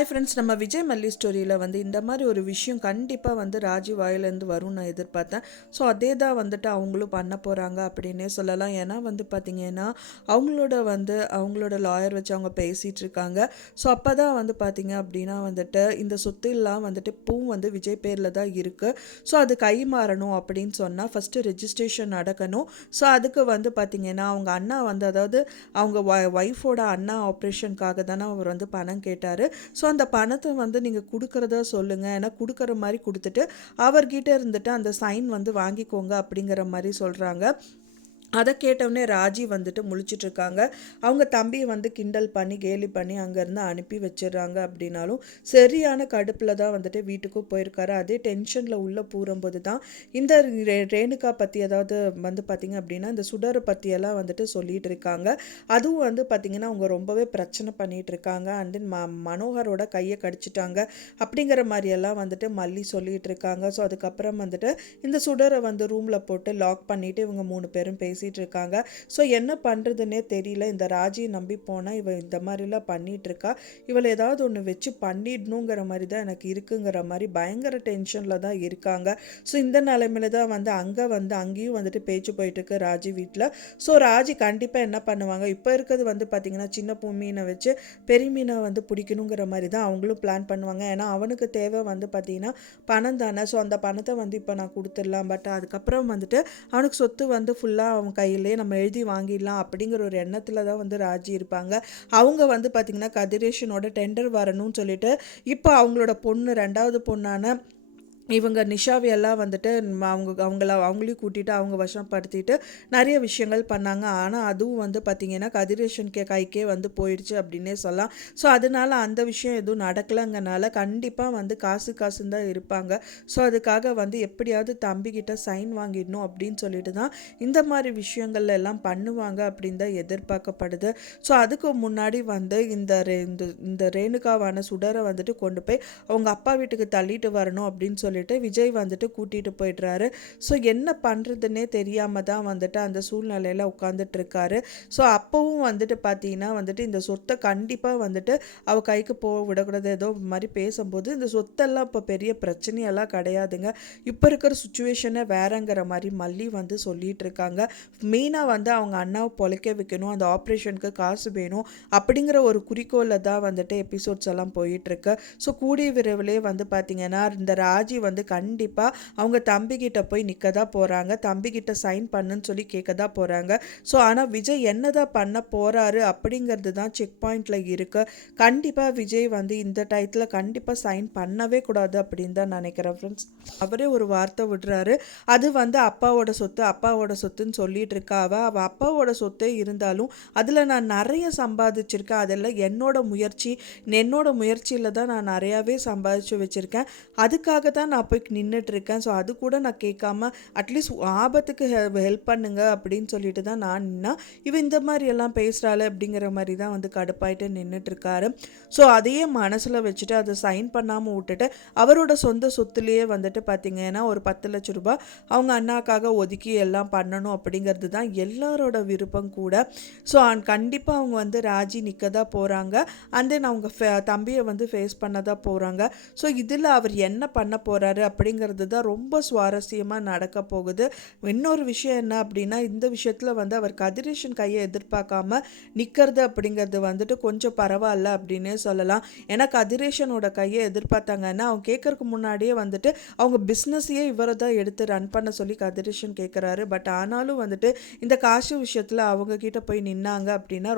Hi friends, நம்ம விஜய் மல்லி ஸ்டோரியில் வந்து இந்த மாதிரி ஒரு விஷயம் கண்டிப்பாக வந்து ராஜி வாயிலேருந்து வரும் நான் எதிர்பார்த்தேன். ஸோ அதே தான் வந்துட்டு அவங்களும் பண்ண போகிறாங்க அப்படின்னே சொல்லலாம். ஏன்னா வந்து பார்த்திங்கன்னா அவங்களோட லாயர் வச்சு அவங்க பேசிகிட்டு இருக்காங்க. ஸோ அப்போ தான் வந்து பார்த்திங்க அப்படின்னா வந்துட்டு இந்த சொத்துலாம் வந்துட்டு இப்பவும் வந்து விஜய் பேரில் தான் இருக்குது. ஸோ அது கை மாறணும் அப்படின்னு சொன்னால் ஃபஸ்ட்டு ரெஜிஸ்ட்ரேஷன் நடக்கணும். ஸோ அதுக்கு வந்து பார்த்திங்கன்னா அவங்க அண்ணா வந்து அதாவது அவங்க ஒய்ஃபோட அண்ணா ஆப்ரேஷனுக்காக தானே அவர் வந்து பணம் கேட்டார். ஸோ அந்த பணத்தை வந்து நீங்கள் கொடுக்குறதா சொல்லுங்கள், ஏன்னா கொடுக்குற மாதிரி கொடுத்துட்டு அவர்கிட்ட இருந்துட்டு அந்த சைன் வந்து வாங்கிக்கோங்க அப்படிங்கிற மாதிரி சொல்கிறாங்க. அதை கேட்டவுடனே ராஜி வந்துட்டு முழிச்சிட்ருக்காங்க. அவங்க தம்பியை வந்து கிண்டல் பண்ணி கேலி பண்ணி அங்கேருந்து அனுப்பி வச்சிடுறாங்க. அப்படின்னாலும் சரியான கடுப்பில் தான் வந்துட்டு வீட்டுக்கும் போயிருக்காரு. அதே டென்ஷனில் உள்ளே பூரும்போது தான் இந்த ரேணுகா பற்றி அதாவது வந்து பார்த்திங்க அப்படின்னா இந்த சுடரை பற்றியெல்லாம் வந்துட்டு சொல்லிகிட்டு இருக்காங்க. அதுவும் வந்து பார்த்திங்கன்னா அவங்க ரொம்பவே பிரச்சனை பண்ணிகிட்டு இருக்காங்க. அண்ட் தென் மனோகரோட கையை கடிச்சிட்டாங்க அப்படிங்கிற மாதிரியெல்லாம் வந்துட்டு மல்லி சொல்லிகிட்டு இருக்காங்க. ஸோ அதுக்கப்புறம் வந்துட்டு இந்த சுடரை வந்து ரூமில் போட்டு லாக் பண்ணிவிட்டு இவங்க 3 பேரும் பேசிகிட்டு இருக்காங்க. ஸோ என்ன பண்ணுறதுன்னே தெரியல. இந்த ராஜியை நம்பி போனால் இவள் இந்த மாதிரிலாம் பண்ணிகிட்ருக்கா, இவளை ஏதாவது ஒன்று வச்சு பண்ணிடணுங்கிற மாதிரி தான் எனக்கு இருக்குங்கிற மாதிரி பயங்கர டென்ஷனில் தான் இருக்காங்க. ஸோ இந்த நிலைமையில தான் வந்து அங்கேயும் வந்துட்டு பேச்சு போயிட்டுருக்கு ராஜி வீட்டில். ஸோ ராஜி கண்டிப்பாக என்ன பண்ணுவாங்க, இப்போ இருக்கிறது வந்து பார்த்திங்கன்னா சின்ன மீனை வச்சு பெரிய மீனை வந்து பிடிக்கணுங்கிற மாதிரி தான் அவங்களும் பிளான் பண்ணுவாங்க. ஏன்னா அவனுக்கு தேவை வந்து பார்த்திங்கன்னா பணம் தானே. ஸோ அந்த பணத்தை வந்து இப்போ நான் கொடுத்துடலாம், பட் அதுக்கப்புறம் வந்துட்டு அவனுக்கு சொத்து வந்து ஃபுல்லாக அவன் கையிலே நம்ம எழுதி வாங்கிடலாம் அப்படிங்கிற ஒரு எண்ணத்தில் தான் வந்து ராஜி இருப்பாங்க. அவங்க வந்து பார்த்திங்கன்னா கதிரேஷனோட டெண்டர் வரணும்னு சொல்லிட்டு இப்போ அவங்களோட பொண்ணு 2வது பொண்ணான இவங்க நிஷாவையெல்லாம் வந்துட்டு அவங்களையும் கூட்டிகிட்டு அவங்க வசப்படுத்திட்டு நிறைய விஷயங்கள் பண்ணாங்க. ஆனால் அதுவும் வந்து பார்த்திங்கன்னா கதிரேஷன் கைக்கே வந்து போயிடுச்சு அப்படின்னே சொல்லலாம். ஸோ அதனால அந்த விஷயம் எதுவும் நடக்கலைங்கனால கண்டிப்பாக வந்து காசுன்னு தான் இருப்பாங்க. ஸோ அதுக்காக வந்து எப்படியாவது தம்பிக்கிட்ட சைன் வாங்கிடணும் அப்படின்னு சொல்லிட்டு தான் இந்த மாதிரி விஷயங்கள்ல எல்லாம் பண்ணுவாங்க அப்படின்னு தான் எதிர்பார்க்கப்படுது. ஸோ அதுக்கு முன்னாடி வந்து இந்த ரேணுகாவான சுடரை வந்துட்டு கொண்டு போய் அவங்க அப்பா வீட்டுக்கு தள்ளிட்டு வரணும் அப்படின்னு சொல்லி விஜய் வந்துட்டு கூட்டிட்டு போயிடுறாரு. ஸோ என்ன பண்ணுறதுன்னே தெரியாம தான் வந்துட்டு அந்த சூழ்நிலையில் உட்காந்துட்டு இருக்காரு. ஸோ அப்பவும் வந்துட்டு பார்த்தீங்கன்னா வந்துட்டு இந்த சொத்தை கண்டிப்பாக வந்துட்டு அவள் கைக்கு போக விடக்கூடாது ஏதோ மாதிரி பேசும்போது இந்த சொத்தெல்லாம் இப்போ பெரிய பிரச்சனையெல்லாம் கிடையாதுங்க, இப்போ இருக்கிற சுச்சுவேஷனை வேறங்கிற மாதிரி மல்லி வந்து சொல்லிட்டு இருக்காங்க. மெயினாக வந்து அவங்க அண்ணாவை பொழைக்க வைக்கணும், அந்த ஆப்ரேஷனுக்கு காசு வேணும் அப்படிங்கிற ஒரு குறிக்கோளில் தான் வந்துட்டு எபிசோட்ஸ் எல்லாம் போயிட்டுருக்கு. ஸோ கூடிய விரைவிலே வந்து பார்த்திங்கன்னா இந்த ராஜி வந்து கண்டிப்பாக அவங்க தம்பிக்கிட்ட போய் நிற்க தான் போகிறாங்க, தம்பிக்கிட்ட சைன் பண்ணுன்னு சொல்லி கேட்க தான் போகிறாங்க. ஸோ ஆனால் விஜய் என்னதான் பண்ண போகிறாரு அப்படிங்கிறது தான் செக் பாயிண்டில் இருக்குது. கண்டிப்பாக விஜய் வந்து இந்த டயத்தில் கண்டிப்பாக சைன் பண்ணவே கூடாது அப்படின்னு தான் நினைக்கிறேன் ஃப்ரெண்ட்ஸ். அவரே ஒரு வார்த்தை விடுறாரு, அது வந்து அப்பாவோட சொத்துன்னு சொல்லிட்டு இருக்கா. அவள் அப்பாவோட சொத்தே இருந்தாலும் அதில் நான் நிறைய சம்பாதிச்சிருக்கேன், அதெல்லாம் என்னோட முயற்சியில் தான் நான் நிறையாவே சம்பாதிச்சு வச்சுருக்கேன், அதுக்காக தான் நான் போய் நின்றுட்டுருக்கேன். ஸோ அது கூட நான் கேட்காம அட்லீஸ்ட் ஆபத்துக்கு ஹெல்ப் பண்ணுங்க அப்படின்னு சொல்லிட்டு தான் நான் நின்னா, இவன் இந்த மாதிரி எல்லாம் பேசுகிறாள் அப்படிங்கிற மாதிரி தான் வந்து கடுப்பாயிட்டு நின்றுட்டுருக்காரு. ஸோ அதையே மனசில் வச்சுட்டு அதை சைன் பண்ணாமல் விட்டுட்டு அவரோட சொந்த சொத்துலேயே வந்துட்டு பார்த்திங்கன்னா ஒரு 10 லட்ச ரூபாய் அவங்க அண்ணாக்காக ஒதுக்கி எல்லாம் பண்ணணும் அப்படிங்கிறது தான் எல்லாரோட விருப்பம் கூட. ஸோ கண்டிப்பாக அவங்க வந்து ராஜி நிற்க தான் போகிறாங்க, அண்ட் தென் அவங்க தம்பியை வந்து ஃபேஸ் பண்ண தான் போகிறாங்க. ஸோ இதில் அவர் என்ன பண்ண போகிறாரு அப்படிங்கிறது தான் ரொம்ப சுவாரஸ்யமாக நடக்க போகுது. இன்னொரு விஷயம் என்ன அப்படின்னா இந்த விஷயத்தில் வந்து அவர் கதிரேஷன் கையை எதிர்பார்க்காம நிற்கிறது அப்படிங்கிறது வந்துட்டு கொஞ்சம் பரவாயில்ல அப்படின்னே சொல்லலாம். ஏன்னா கதிரேஷனோட கையை எதிர்பார்த்தாங்கன்னா அவங்க கேட்கறதுக்கு முன்னாடியே வந்துட்டு அவங்க பிஸ்னஸையே இவரை தான் எடுத்து ரன் பண்ண சொல்லி கதிரேஷன் கேட்குறாரு. பட் ஆனாலும் வந்துட்டு இந்த காசு விஷயத்தில் அவங்க கிட்ட போய் நின்னாங்க அப்படின்னா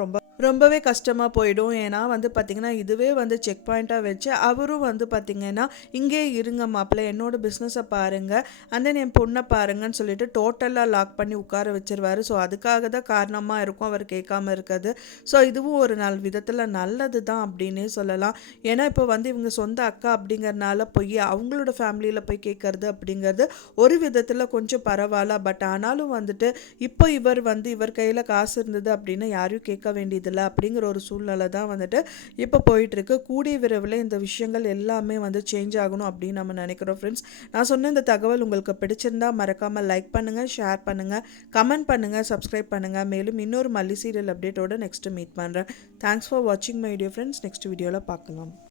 ரொம்பவே கஷ்டமாக போயிடும். ஏன்னா வந்து பார்த்திங்கன்னா இதுவே வந்து செக் பாயிண்ட்டாக வச்சு அவரும் வந்து பார்த்திங்கன்னா இங்கே இருங்க மாப்பிள்ளை, என்னோட பிஸ்னஸை பாருங்கள், அண்ட் தென் என் பொண்ணை பாருங்கன்னு சொல்லிட்டு டோட்டலாக லாக் பண்ணி உட்கார வச்சிருவார். ஸோ அதுக்காக தான் காரணமாக இருக்கும் அவர் கேட்காம இருக்காது. ஸோ இதுவும் ஒரு விதத்தில் நல்லது தான் அப்படின்னே சொல்லலாம். ஏன்னா இப்போ வந்து இவங்க சொந்த அக்கா அப்படிங்கிறனால போய் அவங்களோட ஃபேமிலியில் போய் கேட்கறது அப்படிங்கிறது ஒரு விதத்தில் கொஞ்சம் பரவாயில்ல. பட் ஆனாலும் வந்துட்டு இப்போ இவர் கையில் காசு இருந்தது அப்படின்னா யாரையும் கேட்க வேண்டியதில்லை அப்படிங்கிற ஒரு சூழ்நிலை தான் வந்துட்டு இப்போ போயிட்டுருக்கு. கூடிய விரைவில் இந்த விஷயங்கள் எல்லாமே வந்து சேஞ்ச் ஆகணும் அப்படின்னு நம்ம நினைக்கிறோம் ஃப்ரெண்ட்ஸ். நான் சொன்ன இந்த தகவல் உங்களுக்கு பிடிச்சிருந்தா மறக்காமல் லைக் பண்ணுங்கள், ஷேர் பண்ணுங்கள், கமெண்ட் பண்ணுங்கள், சப்ஸ்கிரைப் பண்ணுங்கள். மேலும் இன்னொரு மல்லி சீரியல் அப்டேட்டோட நெக்ஸ்ட்டு மீட் பண்ணுறேன். தேங்க்ஸ் ஃபார் வாட்சிங் மை வீடியோ ஃப்ரெண்ட்ஸ். நெக்ஸ்ட் வீடியோவில் பார்க்கலாம்.